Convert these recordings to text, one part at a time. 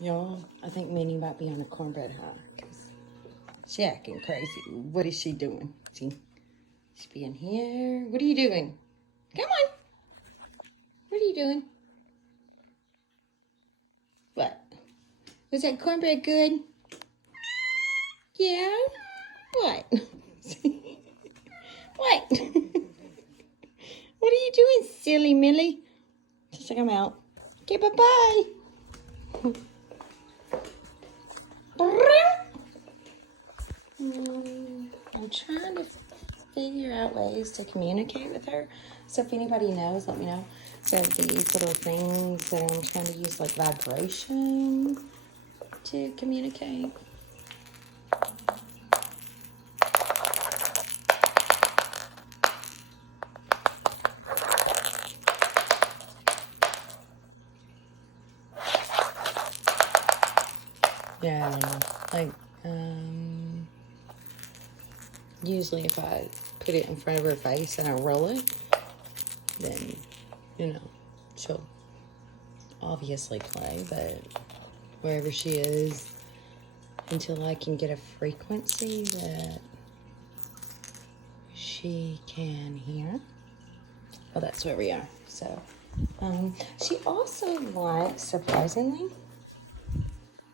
Y'all, I think Minnie might be on a cornbread high. She acting crazy. What is she doing? See? She's being here. What are you doing? Come on. What are you doing? What? Was that cornbread good? Yeah? What? What? What are you doing, silly Millie? Just like I'm out. Okay, bye-bye. I'm trying to figure out ways to communicate with her. So if anybody knows, let me know. So these little things that I'm trying to use, like vibration, to communicate. Yeah, like, usually if I put it in front of her face and I roll it, then, you know, she'll obviously play, but wherever she is, until I can get a frequency that she can hear. Oh, that's where we are. So, she also likes, surprisingly,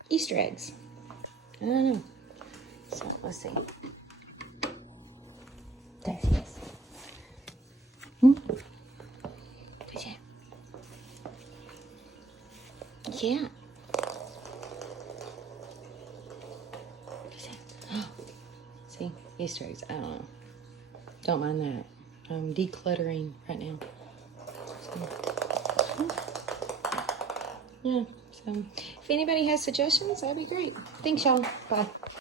Easter eggs. I don't know. So, let's see. There he is. What's that? Yeah. What's that? Oh. See? Easter eggs. I don't know. Don't mind that. I'm decluttering right now. So, yeah. So, if anybody has suggestions, that'd be great. Thanks, y'all. Bye.